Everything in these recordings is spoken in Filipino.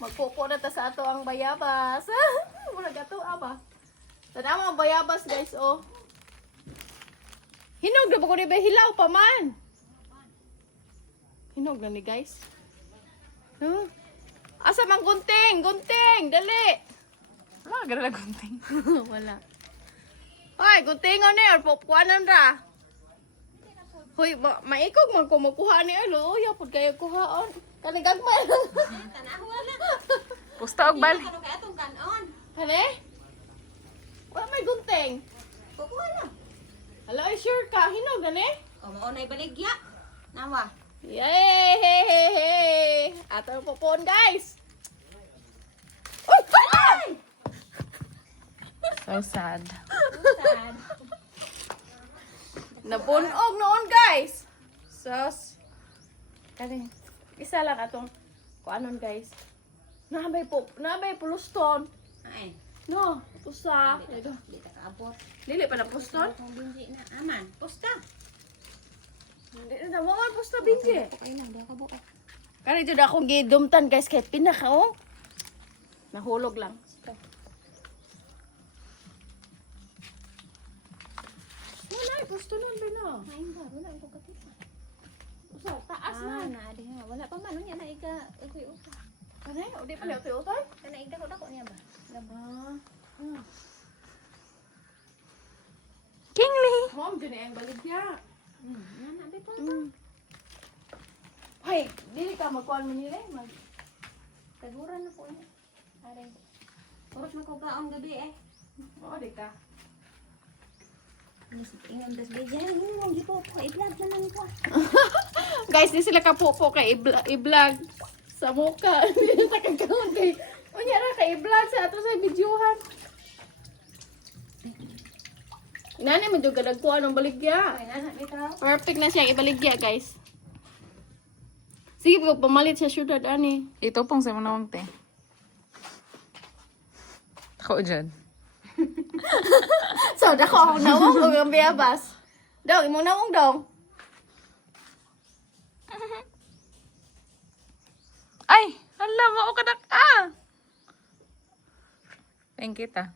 Magpupo na ta sa ato ang bayabas. Muna gato ba? Tanawa ang bayabas guys oh. Hinog na ba ko ni ba hilaw pa man? Hinog na ni guys. Huh? Asa mang gunting? Gunting! Dali! Wala, gano'n na gunting. Wala. Hoy, guntingon ni or popkuanan ra. Hoy, maikog man ko makuha ni alo. Uy, apod kayo kuhaon. Kanigagmay. Pusta og bal. Kani? Wala may gunting. Kukuha na. Hala, ay sure ka. Hinog na ni? O, maunay baligya. Nawa. Yay! Ato popon guys. Uy! Ay! So sad. Sad. Nabunog noon guys. Sus. Kani, isa lang atong kuanon guys. Nabay puluston. Ay. No, pusa. Di ta kaabot. Dili pa na puston? Kung binji na. Aman. Pusta. Dili na mo pusta binji. Okay lang. Daw ka buka. Kani jud akong gidumtan guys kay pinaka oh. Nahulog lang. Wala, pusto nun ba na? Main ba? Wala ito katita. Usa, taas na. Naadi nga. Wala pa man. Unya na iga. Uy, uka. Kani, o di pa na utoy? Na iga ko dako niya ba? Kingly. Mom, dyan ang baligya. Yan na. Di pa. Hay, dili ka magkuhan mo nila. Kaguran na po niya. Aray. Puros magkugaon gabi eh. Oo, di ka. Ingon das bigyan. Ingon di po. I-vlog na lang ko. Guys, di sila kapupo kay i-vlog sa muka. Hindi sa kagawin kay... Unya ra kay i-vlog sa ato sa videohan. Nani mo juga nagkuha ng baligya. Ay, nana. Bitaw. Perfect na siyang ibaligya, guys. Sige, pag pamalit sa syudad, ani. Ito pong sa manawang te. Ako dyan. So, dako akong nawong o yung biyabas. Dong, imong nawong dong. Ay! Hala, mao ka dak ah! Thank kita.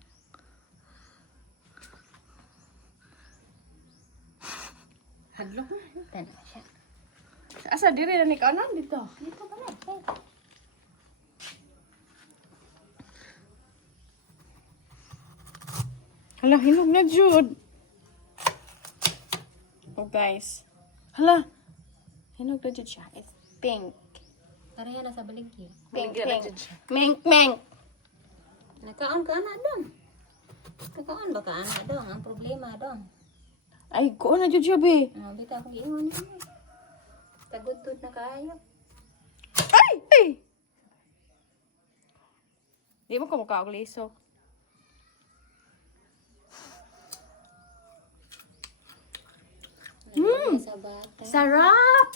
Hadlok na. Tana siya. Asa, diri na ni kanan dito. Dito pa na. Hala, hinog na, Jude. Oh, guys. Hala. Hinog na, Jude siya. It's pink. Tara yan nasa baligya. Pink, Baligya na, pink. Jude siya. Mink, mink. Nakaon ka na dong. Nakaon ba ka na dong? Ang problema dong. Ay, ko na, Jude siya, be. Bita akong giingon niya. Tagudtod na kayo. Ay! Ay! Di mo ka mukha ako liso. Sa bata. Sarap!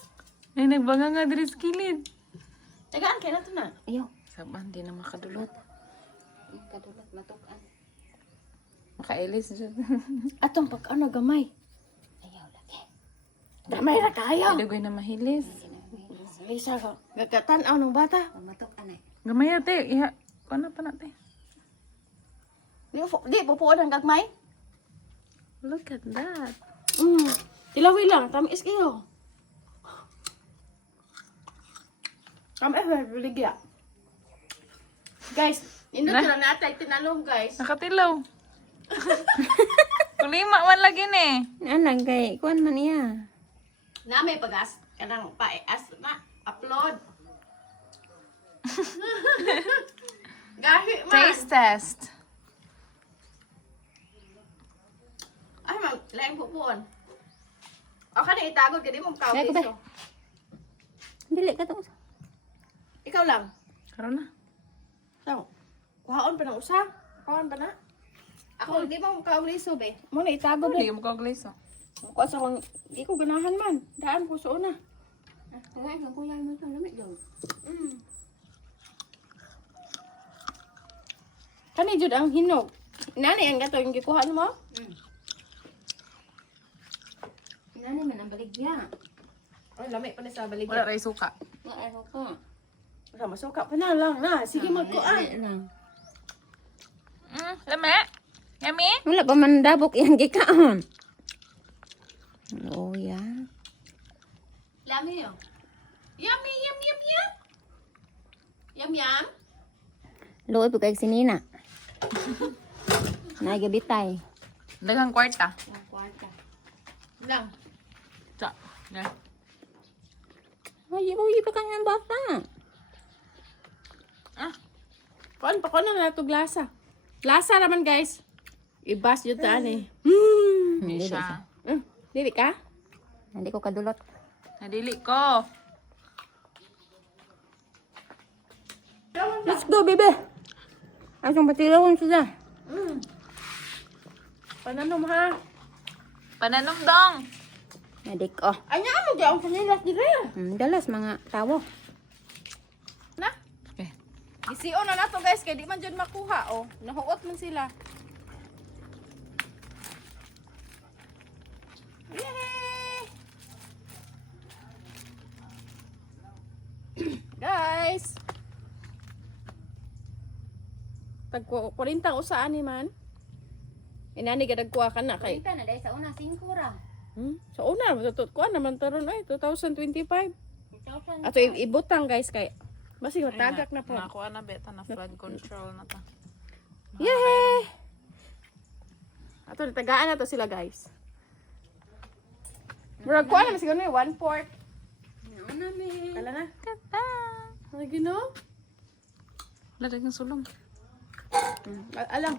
Ay, nagbanga nga diri sa kilid. Tagaan kayo na ito na. Ayaw. Saban, di na makadulot. Kadulot matukan. Makailis dyan. Atong pag ano, gamay. Ayaw lagi. Gamay na kayo. Dugay na mahilis. Lisa ka. Gagatan ng bata. Matukan eh. Gamay ate. Iha. Ano pa natin? Di, pupuan ang gagmay. Look at that. Tilawi lang. Tamis kayo. Tamis na, biligya. Guys, indot Na? na natin tinalong, guys. Nakatilaw. Kulima man lagi ni. Anang kay, kuan man niya. Na may pag-as. Kanang pa-as na. Upload. Gahi man. Taste test. Ay, ma'am. Laing pupuan. O ka na itagod ka. Di mo makaw. Kaya ko ba? Dili ka to. Ikaw lang. Karon na. So, kuhaon pa ng usa. Kuhaon pa na. Ako, di mo makaw liso, be. Muna itagod Hindi eh. mo kaglis oh. Kuha sa kong, di ko ganahan man. Daan ko sa una. Ngayon, ang kulay mo ito, lamig daw. Kani jud ang hinog. Nani ang gato yung gikuhaan mo? Nani man ang baligya. Ay, lami pa na sa baligya. Wala ray suka. Nga, ako ka. Masuka pa na lang na. Sige magkuan. Lang. Lami? Yummy? Wala pa man dabok yang gikaon. Oh, ya. Yummy yun. Yummy, yum, yum, yum. Yum, yum. Luoy po kay sinina. Nagabitay. Daghang kwarta. Lang. Sa. Yeah. Ay, ibo pa kanyang bata. Kuan pa ko na nato glasa. Lasa naman guys. Ibas yun taan eh. Hindi siya. Dili ka? Hindi ko kadulot. Nadili ko. Let's go, baby. Asong patilawon sila. Pananom ha. Pananom dong. Adik, oh. Anya mo di ang panilas dire. Dalas mga tawo. Na? Okay. Gisio na nato guys kay di man jud makuha oh. Nahuot man sila. Yay! Guys. Tagko 40 usaan ni man. Inani gadagkuha ka na kay. Kita na dahil sa una, 5 ra. So una matutut ko naman taron ay 2025. Ato ibutang guys kay basi matagak na po. Nakuha na beta na flood control na ta. Yay! Ato tagaan na to sila guys. Murag kuha naman siguro yung 1/4. Kala na. Kata. Lagi no? Wala daghang sulong. Alang.